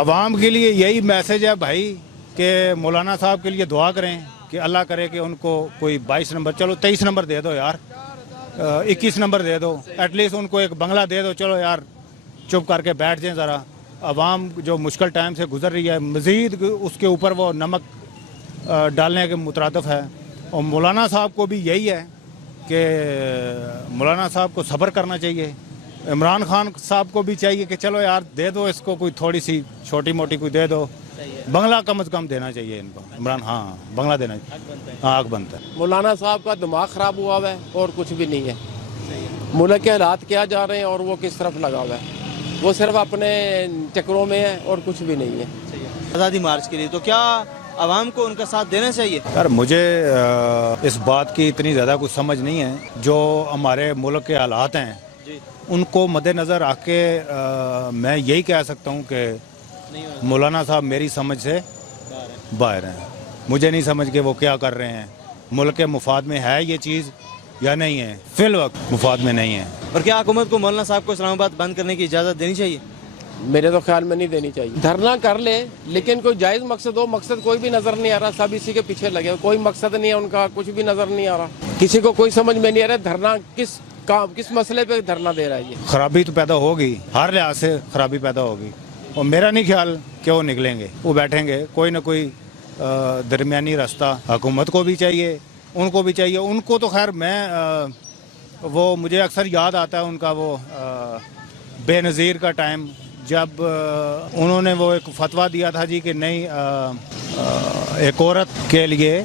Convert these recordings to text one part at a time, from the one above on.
عوام کے لیے یہی میسج ہے بھائی کہ مولانا صاحب کے لیے دعا کریں کہ اللہ کرے کہ ان کو کوئی 22 نمبر، چلو 23 نمبر دے دو یار، 21 نمبر دے دو، ایٹ لیسٹ ان کو ایک بنگلہ دے دو، چلو یار چپ کر کے بیٹھ جائیں ذرا. عوام جو مشکل ٹائم سے گزر رہی ہے، مزید اس کے اوپر وہ نمک ڈالنے کے مترادف ہے. اور مولانا صاحب کو بھی یہی ہے کہ مولانا صاحب کو صبر کرنا چاہیے. عمران خان صاحب کو بھی چاہیے کہ چلو یار دے دو اس کو کوئی تھوڑی سی چھوٹی موٹی کوئی دے دو، بنگلہ کم از کم دینا چاہیے ان کو. عمران ہاں بنگلہ دینا چاہیے، ہاں حق بنتا ہے. مولانا صاحب کا دماغ خراب ہوا ہوا ہے اور کچھ بھی نہیں ہے. ملک کے حالات کیا جا رہے ہیں اور وہ کس طرف لگا ہوا ہے، وہ صرف اپنے چکروں میں ہے اور کچھ بھی نہیں ہے. آزادی مارچ کے لیے تو کیا عوام کو ان کا ساتھ دینا چاہیے؟ یار مجھے اس بات کی اتنی زیادہ کچھ سمجھ نہیں ہے. جو ہمارے ملک کے حالات ہیں ان کو مد نظر رکھ کے میں یہی کہہ سکتا ہوں کہ مولانا صاحب میری سمجھ سے باہر ہیں. مجھے نہیں سمجھ کہ وہ کیا کر رہے ہیں. ملک کے مفاد میں ہے یہ چیز یا نہیں ہے؟ فی الوقت مفاد میں نہیں ہے. اور کیا حکومت کو مولانا صاحب کو اسلام آباد بند کرنے کی اجازت دینی چاہیے؟ میرے تو خیال میں نہیں دینی چاہیے. دھرنا کر لے لیکن کوئی جائز مقصد ہو. مقصد کوئی بھی نظر نہیں آ رہا، سب اسی کے پیچھے لگے. کوئی مقصد نہیں ہے ان کا، کچھ بھی نظر نہیں آ رہا. کسی کو کوئی سمجھ میں نہیں آ رہا دھرنا کس مسئلے پہ دھرنا دے رہا ہے. یہ خرابی تو پیدا ہوگی، ہر لحاظ سے خرابی پیدا ہوگی. اور میرا نہیں خیال کہ وہ نکلیں گے. وہ بیٹھیں گے کوئی نہ کوئی درمیانی راستہ. حکومت کو بھی چاہیے، ان کو بھی چاہیے. ان کو تو خیر میں وہ مجھے اکثر یاد آتا ہے ان کا وہ بے نظیر کا ٹائم، جب انہوں نے وہ ایک فتویٰ دیا تھا جی کہ نہیں ایک عورت کے لیے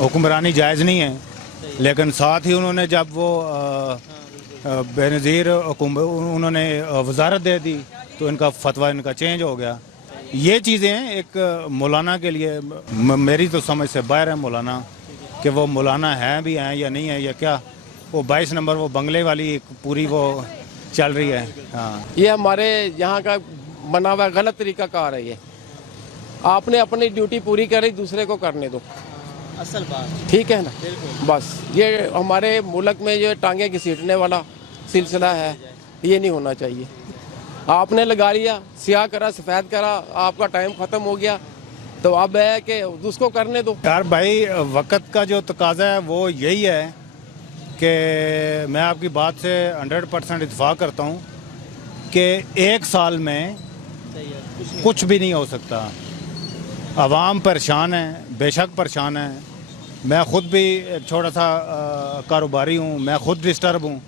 حکمرانی جائز نہیں ہے. لیکن ساتھ ہی انہوں نے جب وہ بے نظیر انہوں نے وزارت دے دی تو ان کا فتویٰ ان کا چینج ہو گیا. یہ چیزیں ایک مولانا کے لیے میری تو سمجھ سے باہر ہے مولانا، کہ وہ مولانا ہیں بھی ہیں یا نہیں ہے یا کیا. وہ 22 نمبر وہ بنگلے والی ایک پوری وہ چل رہی ہے. ہاں یہ ہمارے یہاں کا بنا ہوا غلط طریقہ کار ہے. یہ آپ نے اپنی ڈیوٹی پوری کری، دوسرے کو کرنے دو، اصل بات ٹھیک ہے نا. بس یہ ہمارے ملک میں جو ٹانگیں گھسیٹنے والا سلسلہ ہے یہ نہیں ہونا چاہیے. آپ نے لگا لیا، سیاہ کرا سفید کرا، آپ کا ٹائم ختم ہو گیا، تو اب ہے کہ اس کو کرنے دو. یار بھائی وقت کا جو تقاضا ہے وہ یہی ہے کہ میں آپ کی بات سے 100% اتفاق کرتا ہوں کہ ایک سال میں کچھ بھی نہیں ہو سکتا. عوام پریشان ہے، بے شک پریشان ہے. میں خود بھی ایک چھوٹا سا کاروباری ہوں، میں خود ڈسٹرب ہوں.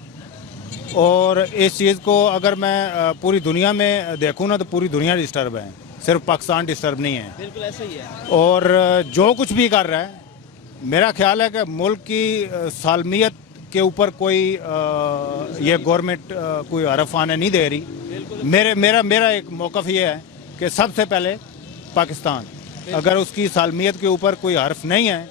اور اس چیز کو اگر میں پوری دنیا میں دیکھوں نا تو پوری دنیا ڈسٹرب ہے، صرف پاکستان ڈسٹرب نہیں ہے. بالکل ایسا ہی ہے. اور جو کچھ بھی کر رہا ہے میرا خیال ہے کہ ملک کی سالمیت کے اوپر کوئی یہ گورنمنٹ کوئی حرف آنے نہیں دے رہی. میرا ایک موقف یہ ہے کہ سب سے پہلے پاکستان اگر اس کی سالمیت کے اوپر کوئی حرف نہیں ہے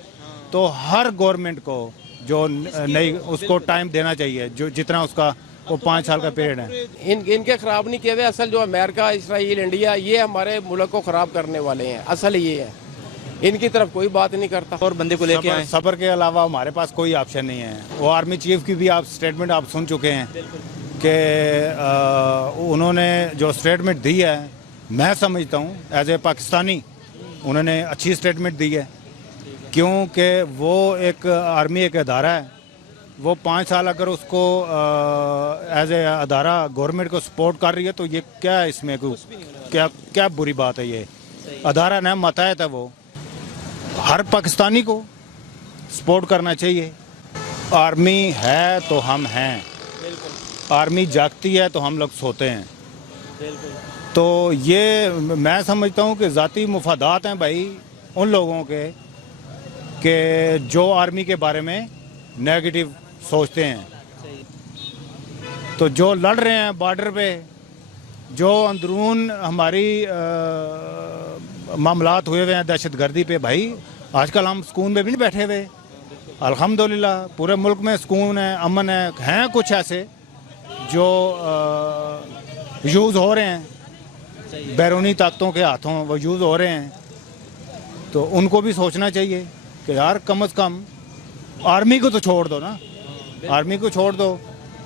تو ہر گورنمنٹ کو جو نئی اس کو ٹائم دینا چاہیے، جو جتنا اس کا وہ 5 سال کا پیریڈ ہے. ان کے خراب نہیں کیے ہوئے. اصل جو امریکہ، اسرائیل، انڈیا، یہ ہمارے ملک کو خراب کرنے والے ہیں. اصل یہ ہے، ان کی طرف کوئی بات نہیں کرتا. اور بندے کو لے کے آئیں. صبر کے علاوہ ہمارے پاس کوئی آپشن نہیں ہے. وہ آرمی چیف کی بھی آپ سٹیٹمنٹ آپ سن چکے ہیں کہ انہوں نے جو سٹیٹمنٹ دی ہے، میں سمجھتا ہوں ایز اے پاکستانی انہوں نے اچھی سٹیٹمنٹ دی ہے. کیونکہ وہ ایک آرمی ایک ادارہ ہے. وہ 5 سال اگر اس کو ایز اے ادارہ گورنمنٹ کو سپورٹ کر رہی ہے تو یہ کیا اس میں کیا بری بات ہے. یہ ادارہ نہ ماتحت ہے. وہ ہر پاکستانی کو سپورٹ کرنا چاہیے. آرمی ہے تو ہم ہیں، آرمی جاگتی ہے تو ہم لوگ سوتے ہیں. تو یہ میں سمجھتا ہوں کہ ذاتی مفادات ہیں بھائی ان لوگوں کے کہ جو آرمی کے بارے میں نیگیٹو سوچتے ہیں. تو جو لڑ رہے ہیں بارڈر پہ، جو اندرون ہماری معاملات ہوئے ہوئے ہیں دہشت گردی پہ، بھائی آج کل ہم سکون میں بھی نہیں بیٹھے ہوئے. الحمدللہ پورے ملک میں سکون ہے، امن ہے. ہیں کچھ ایسے جو یوز ہو رہے ہیں بیرونی طاقتوں کے ہاتھوں، وہ یوز ہو رہے ہیں. تو ان کو بھی سوچنا چاہیے کہ یار کم از کم آرمی کو تو چھوڑ دو نا، آرمی کو چھوڑ دو.